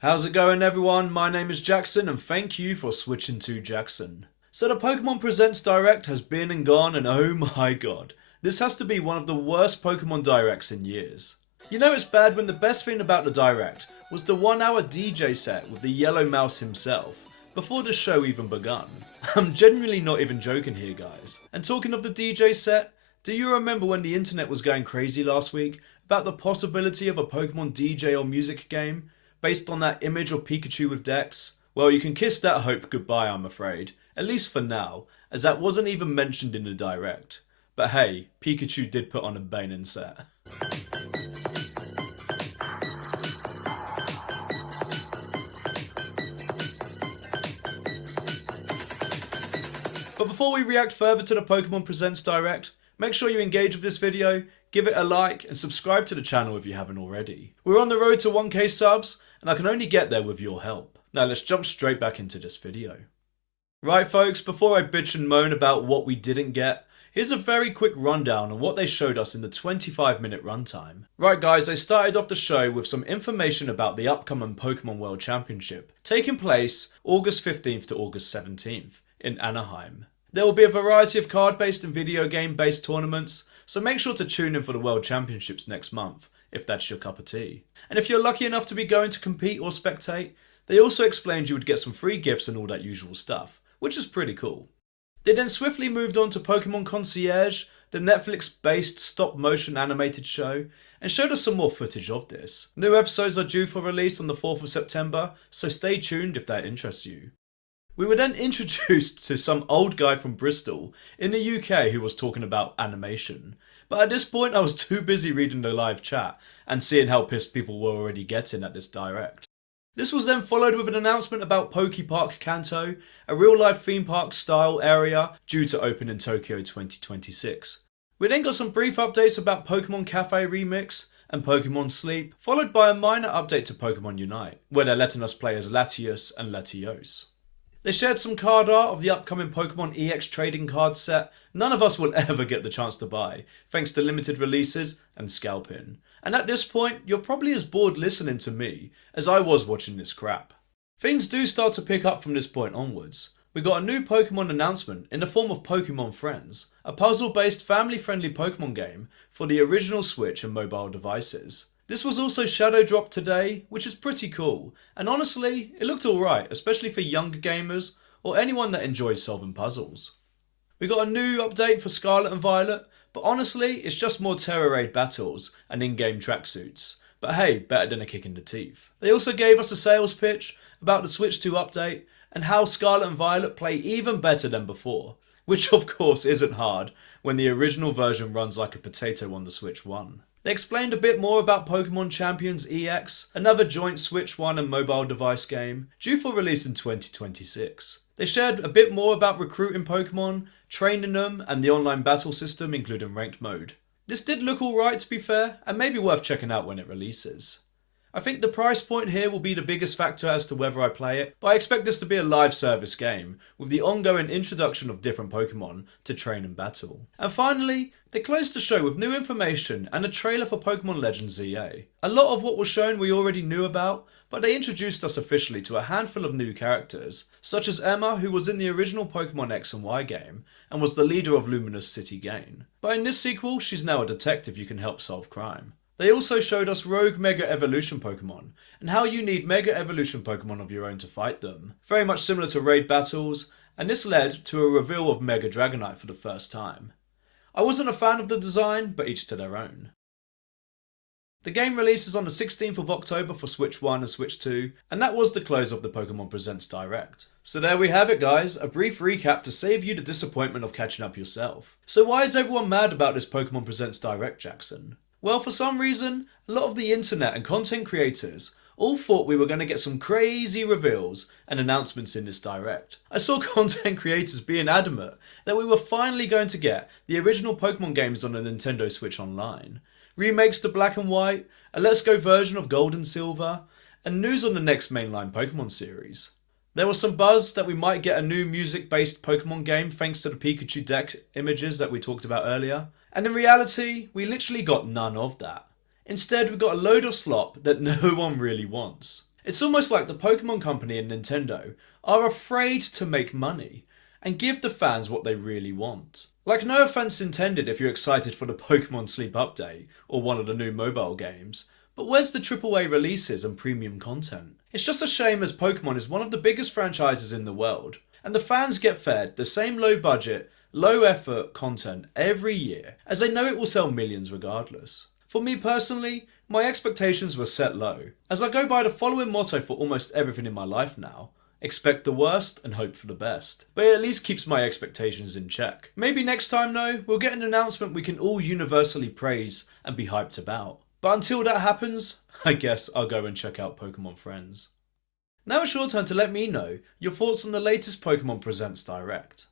How's it going, everyone? My name is Jackson and thank you for switching to Jackson. So the Pokemon Presents Direct has been and gone, and oh my god, this has to be one of the worst Pokemon Directs in years. You know it's bad when the best thing about the Direct was the 1 hour DJ set with the Yellow Mouse himself, before the show even begun. I'm genuinely not even joking here, guys. And talking of the DJ set, do you remember when the internet was going crazy last week about the possibility of a Pokemon DJ or music game based on that image of Pikachu with Dex? Well, you can kiss that hope goodbye, I'm afraid, at least for now, as that wasn't even mentioned in the Direct. But hey, Pikachu did put on a banging set. But before we react further to the Pokemon Presents Direct, make sure you engage with this video, give it a like, and subscribe to the channel if you haven't already. We're on the road to 1k subs, and I can only get there with your help. Now let's jump straight back into this video. Right folks, before I bitch and moan about what we didn't get, here's a very quick rundown on what they showed us in the 25-minute runtime. Right guys, they started off the show with some information about the upcoming Pokemon World Championship, taking place August 15th to August 17th in Anaheim. There will be a variety of card-based and video game-based tournaments, so make sure to tune in for the World Championships next month, if that's your cup of tea. And if you're lucky enough to be going to compete or spectate, they also explained you would get some free gifts and all that usual stuff, which is pretty cool. They then swiftly moved on to Pokemon Concierge, the Netflix-based stop-motion animated show, and showed us some more footage of this. New episodes are due for release on the 4th of September, so stay tuned if that interests you. We were then introduced to some old guy from Bristol in the UK who was talking about animation, but at this point I was too busy reading the live chat and seeing how pissed people were already getting at this Direct. This was then followed with an announcement about Poke Park Kanto, a real-life theme park style area due to open in Tokyo 2026. We then got some brief updates about Pokemon Cafe Remix and Pokemon Sleep, followed by a minor update to Pokemon Unite, where they're letting us play as Latios and Latios. They shared some card art of the upcoming Pokemon EX trading card set none of us will ever get the chance to buy, thanks to limited releases and scalping. And at this point, you're probably as bored listening to me as I was watching this crap. Things do start to pick up from this point onwards. We got a new Pokemon announcement in the form of Pokemon Friends, a puzzle-based family-friendly Pokemon game for the original Switch and mobile devices. This was also shadow dropped today, which is pretty cool, and honestly, it looked alright, especially for younger gamers or anyone that enjoys solving puzzles. We got a new update for Scarlet and Violet, but honestly, it's just more Terror Raid battles and in-game tracksuits. But hey, better than a kick in the teeth. They also gave us a sales pitch about the Switch 2 update and how Scarlet and Violet play even better than before, which of course isn't hard when the original version runs like a potato on the Switch 1. They explained a bit more about Pokemon Champions EX, another joint Switch 1 and mobile device game, due for release in 2026. They shared a bit more about recruiting Pokemon, training them, and the online battle system including ranked mode. This did look alright to be fair, and maybe worth checking out when it releases. I think the price point here will be the biggest factor as to whether I play it, but I expect this to be a live service game, with the ongoing introduction of different Pokemon to train and battle. And finally, they closed the show with new information and a trailer for Pokemon Legends EA. A lot of what was shown we already knew about, but they introduced us officially to a handful of new characters, such as Emma, who was in the original Pokemon X and Y game, and was the leader of Luminous City Gain. But in this sequel, she's now a detective who can help solve crime. They also showed us Rogue Mega Evolution Pokemon, and how you need Mega Evolution Pokemon of your own to fight them. Very much similar to raid battles, and this led to a reveal of Mega Dragonite for the first time. I wasn't a fan of the design, but each to their own. The game releases on the 16th of October for Switch 1 and Switch 2, and that was the close of the Pokemon Presents Direct. So there we have it guys, a brief recap to save you the disappointment of catching up yourself. So why is everyone mad about this Pokemon Presents Direct, Jackson? Well, for some reason, a lot of the internet and content creators all thought we were going to get some crazy reveals and announcements in this Direct. I saw content creators being adamant that we were finally going to get the original Pokemon games on the Nintendo Switch Online, remakes to Black and White, a Let's Go version of Gold and Silver, and news on the next mainline Pokemon series. There was some buzz that we might get a new music-based Pokemon game thanks to the Pikachu deck images that we talked about earlier. And in reality, we literally got none of that. Instead, we got a load of slop that no one really wants. It's almost like the Pokemon Company and Nintendo are afraid to make money and give the fans what they really want. Like, no offense intended if you're excited for the Pokemon Sleep update or one of the new mobile games, but where's the AAA releases and premium content? It's just a shame as Pokemon is one of the biggest franchises in the world, and the fans get fed the same low budget, low effort content every year, as they know it will sell millions regardless. For me personally, my expectations were set low, as I go by the following motto for almost everything in my life now: expect the worst and hope for the best. But it at least keeps my expectations in check. Maybe next time though, we'll get an announcement we can all universally praise and be hyped about. But until that happens, I guess I'll go and check out Pokemon Friends. Now it's your turn to let me know your thoughts on the latest Pokemon Presents Direct.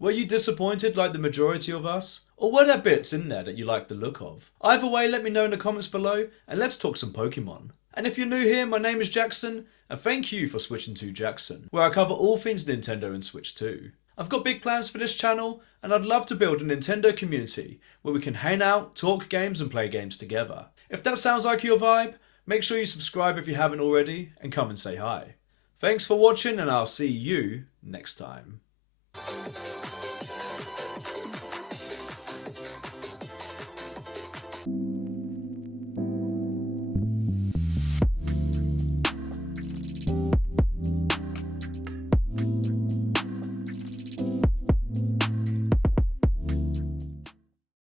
Were you disappointed like the majority of us? Or were there bits in there that you liked the look of? Either way, let me know in the comments below and let's talk some Pokemon. And if you're new here, my name is Jackson, and thank you for switching to Jackson, where I cover all things Nintendo and Switch 2. I've got big plans for this channel, and I'd love to build a Nintendo community where we can hang out, talk games and play games together. If that sounds like your vibe, make sure you subscribe if you haven't already, and come and say hi. Thanks for watching, and I'll see you next time.